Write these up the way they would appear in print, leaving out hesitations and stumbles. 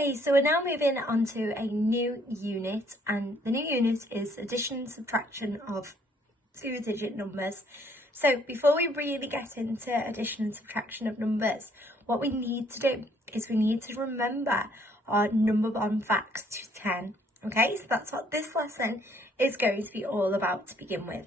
Okay, so we're now moving on to a new unit, and the new unit is addition and subtraction of two-digit numbers. So before we really get into addition and subtraction of numbers, what we need to do is we need to remember our number bond facts to 10. Okay, so that's what this lesson is going to be all about to begin with.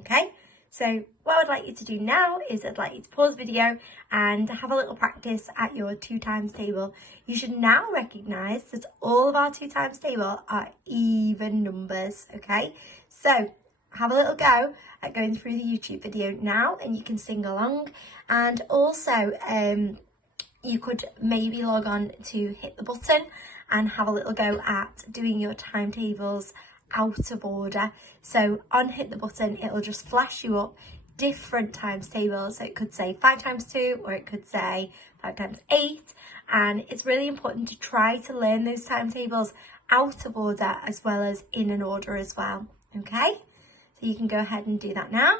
Okay, so what I'd like you to do now is I'd like you to pause the video and have a little practice at your 2 times table. You should now recognise that all of our 2 times table are even numbers, okay? So have a little go at going through the YouTube video now and you can sing along. And also you could maybe log on to Hit the Button and have a little go at doing your timetables out of order. So on Hit the Button, it'll just flash you up different times tables. So it could say 5 times 2 or it could say 5 times 8. And it's really important to try to learn those timetables out of order as well as in an order as well. Okay, so you can go ahead and do that now.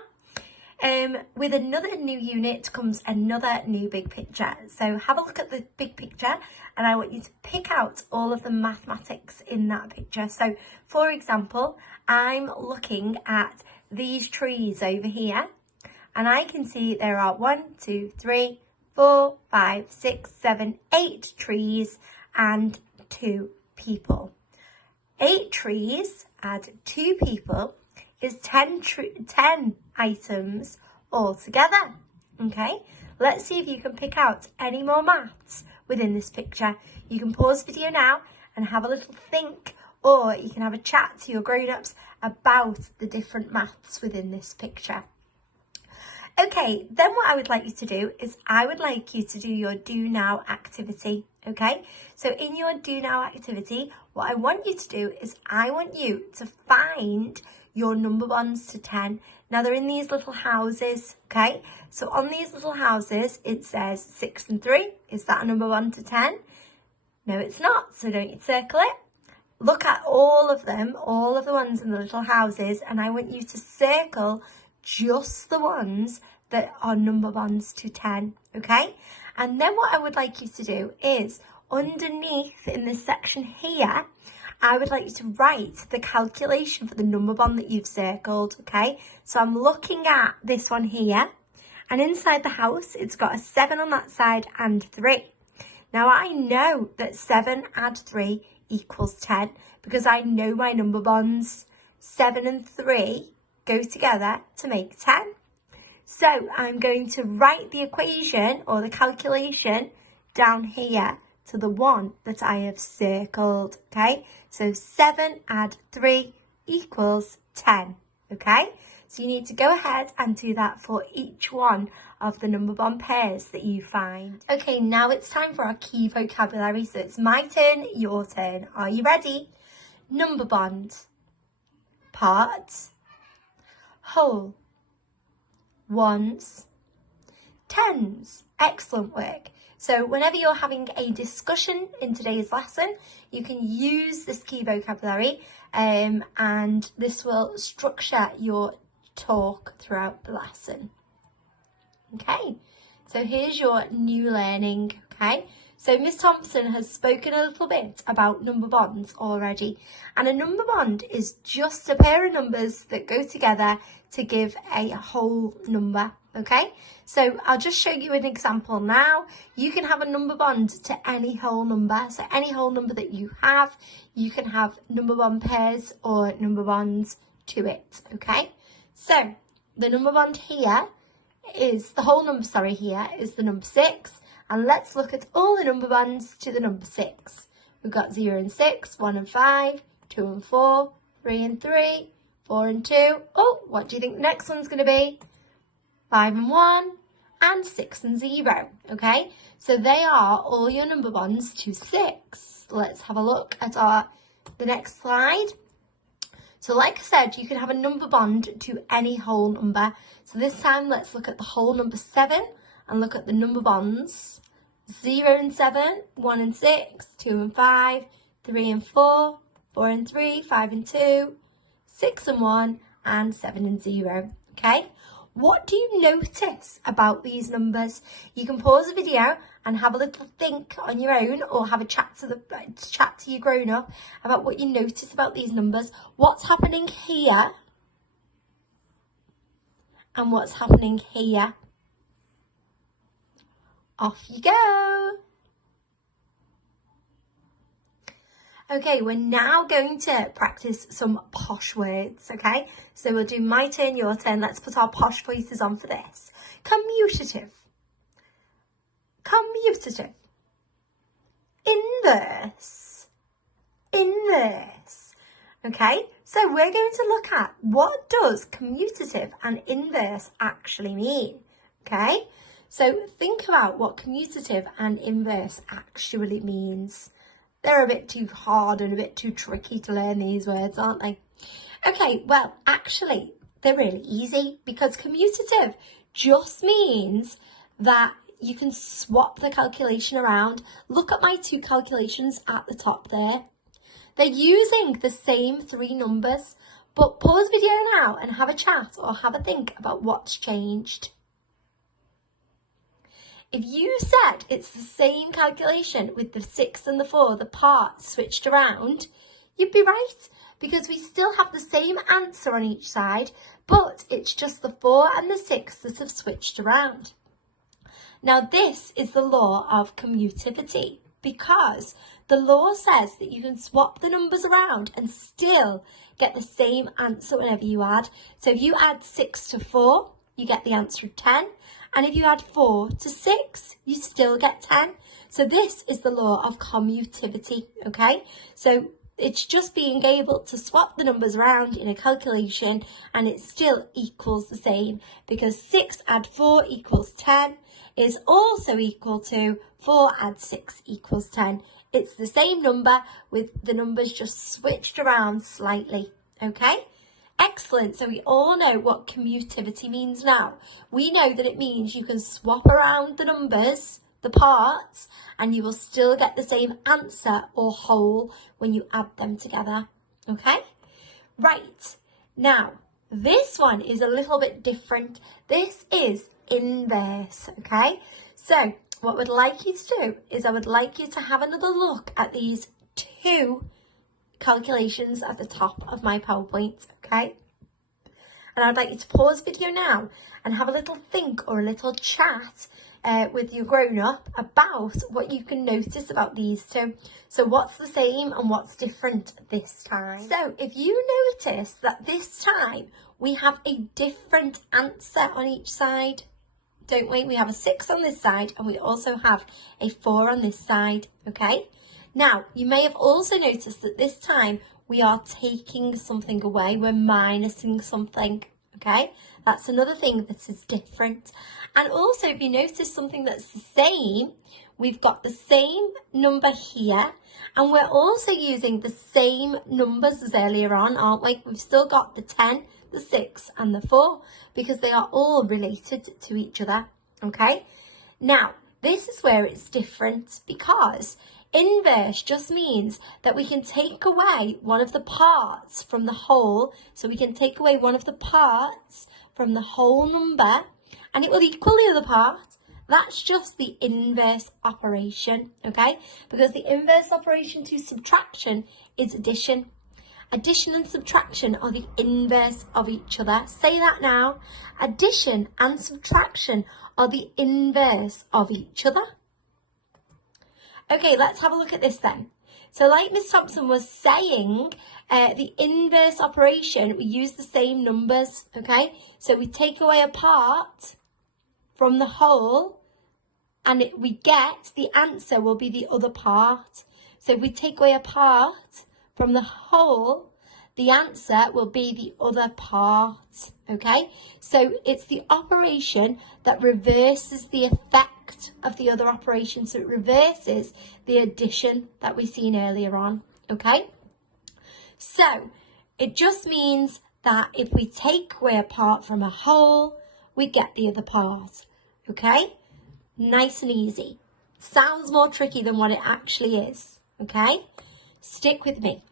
With another new unit comes another new big picture. So have a look at the big picture and I want you to pick out all of the mathematics in that picture. So for example, I'm looking at these trees over here and I can see there are 1, 2, 3, 4, 5, 6, 7, 8 trees and 2 people. 8 trees add 2 people is 10 items all together. Okay, let's see if you can pick out any more maths within this picture. You can pause the video now and have a little think, or you can have a chat to your grown-ups about the different maths within this picture. Okay, then what I would like you to do is I would like you to do your do now activity. Okay, so in your do now activity, what I want you to do is I want you to find your number bonds to 10. Now they're in these little houses, okay? So on these little houses, it says 6 and 3. Is that a number bond to 10? No, it's not, so don't you circle it. Look at all of them, all of the ones in the little houses, and I want you to circle just the ones that are number bonds to 10, okay? And then what I would like you to do is underneath in this section here, I would like you to write the calculation for the number bond that you've circled, okay? So I'm looking at this one here, and inside the house, it's got a 7 on that side and 3. Now I know that 7 add 3 equals 10 because I know my number bonds. 7 and 3 go together to make 10. So I'm going to write the equation or the calculation down here to the one that I have circled, okay? So 7 add 3 equals 10, okay? So you need to go ahead and do that for each one of the number bond pairs that you find. Okay, now it's time for our key vocabulary. So it's my turn, your turn. Are you ready? Number bond, part, whole, ones, tens. Excellent work. So whenever you're having a discussion in today's lesson, you can use this key vocabulary and this will structure your talk throughout the lesson. Okay, so here's your new learning, okay? So Miss Thompson has spoken a little bit about number bonds already, and a number bond is just a pair of numbers that go together to give a whole number, okay? So I'll just show you an example now. You can have a number bond to any whole number. So any whole number that you have, you can have number bond pairs or number bonds to it, okay? So the number bond here is, the whole number, here is the number 6. And let's look at all the number bonds to the number 6. We've got 0 and 6, 1 and 5, 2 and 4, 3 and 3, 4 and 2. Oh, what do you think the next one's going to be? 5 and 1 and 6 and 0. Okay, so they are all your number bonds to 6. Let's have a look at the next slide. So like I said, you can have a number bond to any whole number. So this time, let's look at the whole number 7 and look at the number bonds. 0 and 7, 1 and 6, 2 and 5, 3 and 4, 4 and 3, 5 and 2, 6 and 1, and 7 and 0. Okay, what do you notice about these numbers? You can pause the video and have a little think on your own, or have a chat to your grown up about what you notice about these numbers. What's happening here and what's happening here. Off you go. Okay, we're now going to practice some posh words, okay? So we'll do my turn, your turn. Let's put our posh voices on for this. Commutative. Commutative. Inverse. Inverse. Okay, so we're going to look at what does commutative and inverse actually mean, okay? So think about what commutative and inverse actually means. They're a bit too hard and a bit too tricky to learn, these words, aren't they? Okay, well, actually, they're really easy, because commutative just means that you can swap the calculation around. Look at my two calculations at the top there. They're using the same three numbers, but pause video now and have a chat or have a think about what's changed. If you said it's the same calculation with the 6 and the 4, the parts switched around, you'd be right, because we still have the same answer on each side, but it's just the 4 and the 6 that have switched around. Now this is the law of commutativity, because the law says that you can swap the numbers around and still get the same answer whenever you add. So if you add 6 to 4, you get the answer of 10. And if you add 4 to 6, you still get 10. So this is the law of commutativity, okay? So it's just being able to swap the numbers around in a calculation and it still equals the same, because 6 add 4 equals 10 is also equal to 4 add 6 equals 10. It's the same number with the numbers just switched around slightly, okay? Excellent, so we all know what commutativity means now. We know that it means you can swap around the numbers, the parts, and you will still get the same answer or whole when you add them together, okay? Right, now this one is a little bit different. This is inverse, okay? So what I'd like you to do is I would like you to have another look at these two calculations at the top of my PowerPoint, okay? And I'd like you to pause video now and have a little think or a little chat with your grown-up about what you can notice about these two. So what's the same and what's different this time? So if you notice that this time we have a different answer on each side, don't we? We have a 6 on this side and we also have a 4 on this side, okay? Now, you may have also noticed that this time we are taking something away, we're minusing something, okay? That's another thing that is different. And also, if you notice something that's the same, we've got the same number here, and we're also using the same numbers as earlier on, aren't we? We've still got the 10, the 6, and the 4, because they are all related to each other, okay? Now, this is where it's different, because inverse just means that we can take away one of the parts from the whole. So we can take away one of the parts from the whole number and it will equal the other part. That's just the inverse operation, okay? Because the inverse operation to subtraction is addition. Addition and subtraction are the inverse of each other. Say that now. Addition and subtraction are the inverse of each other. Okay, let's have a look at this then. So like Miss Thompson was saying, the inverse operation, we use the same numbers, okay? So we take away a part from the whole and we get the answer will be the other part. So if we take away a part from the whole, the answer will be the other part, okay? So it's the operation that reverses the effect of the other operation. So it reverses the addition that we've seen earlier on, okay? So it just means that if we take away a part from a whole, we get the other part, okay? Nice and easy. Sounds more tricky than what it actually is, okay? Stick with me.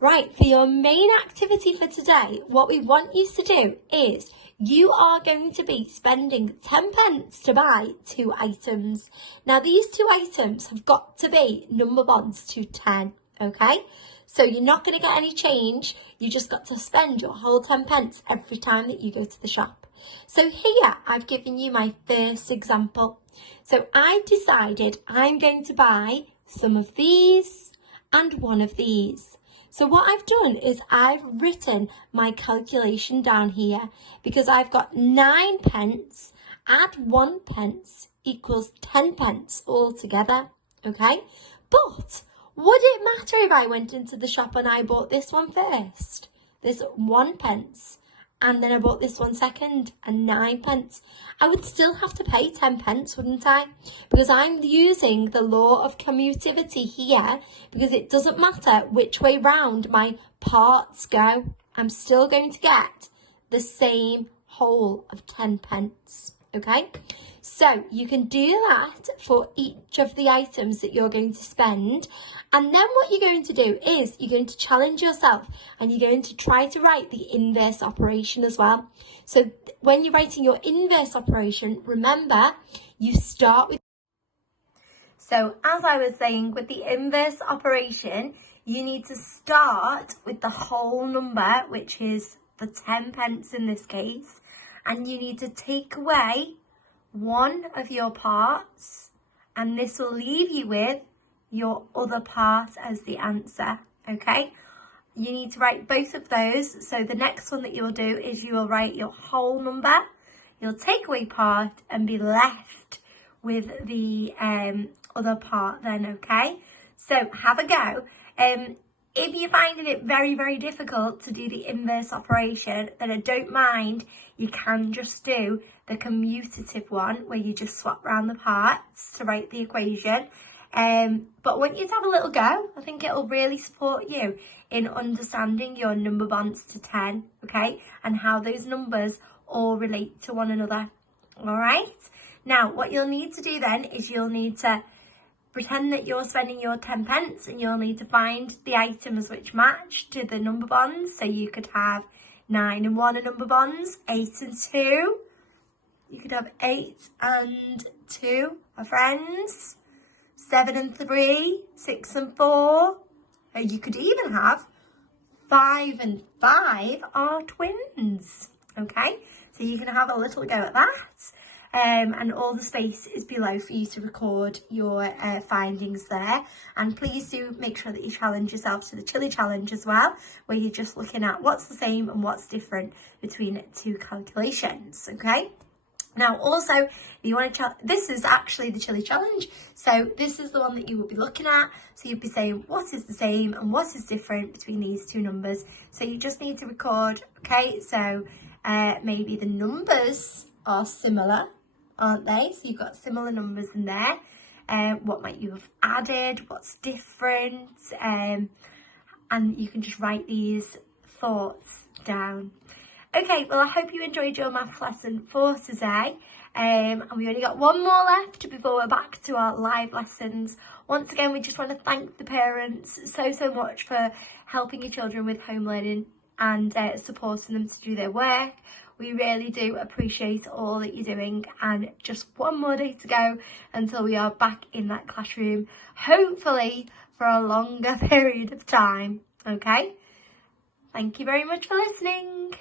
Right, for your main activity for today, what we want you to do is you are going to be spending 10 pence to buy 2 items. Now these 2 items have got to be number bonds to 10, okay? So you're not going to get any change, you just got to spend your whole 10 pence every time that you go to the shop. So here I've given you my first example. So I decided I'm going to buy some of these and one of these. So what I've done is I've written my calculation down here because I've got 9 pence, add 1 pence equals 10 pence altogether, okay? But would it matter if I went into the shop and I bought this one first, this 1 pence, and then I bought this one second and 9 pence? I would still have to pay 10 pence, wouldn't I? Because I'm using the law of commutativity here, because it doesn't matter which way round my parts go. I'm still going to get the same whole of 10 pence, okay? So you can do that for each of the items that you're going to spend. And then what you're going to do is you're going to challenge yourself and you're going to try to write the inverse operation as well. So when you're writing your inverse operation, remember you start with... So as I was saying, with the inverse operation, you need to start with the whole number, which is the 10 pence in this case, and you need to take away one of your parts, and this will leave you with your other part as the answer, okay? You need to write both of those. So the next one that you'll do is you will write your whole number, you'll take away part and be left with the other part then, okay? So have a go. If you're finding it very, very difficult to do the inverse operation, then I don't mind. You can just do the commutative one where you just swap around the parts to write the equation. But I want you to have a little go. I think it'll really support you in understanding your number bonds to 10, okay? And how those numbers all relate to one another, all right? Now, what you'll need to do then is you'll need to pretend that you're spending your 10 pence and you'll need to find the items which match to the number bonds. So you could have 9 and 1 are number bonds, 8 and 2. You could have 8 and 2 are friends, 7 and 3, 6 and 4. Or you could even have 5 and 5 are twins, okay? So you can have a little go at that. And all the space is below for you to record your findings there. And please do make sure that you challenge yourself to the chili challenge as well, where you're just looking at what's the same and what's different between 2 calculations, okay? Now also, if you want to, this is actually the chili challenge. So this is the one that you will be looking at. So you'd be saying what is the same and what is different between these 2 numbers. So you just need to record, okay? So maybe the numbers are similar, aren't they? So you've got similar numbers in there. What might you have added? What's different? And you can just write these thoughts down. Okay, well, I hope you enjoyed your maths lesson for today. And we only got one more left before we're back to our live lessons. Once again, we just want to thank the parents so much for helping your children with home learning and supporting them to do their work. We really do appreciate all that you're doing, and just one more day to go until we are back in that classroom, hopefully for a longer period of time, okay? Thank you very much for listening.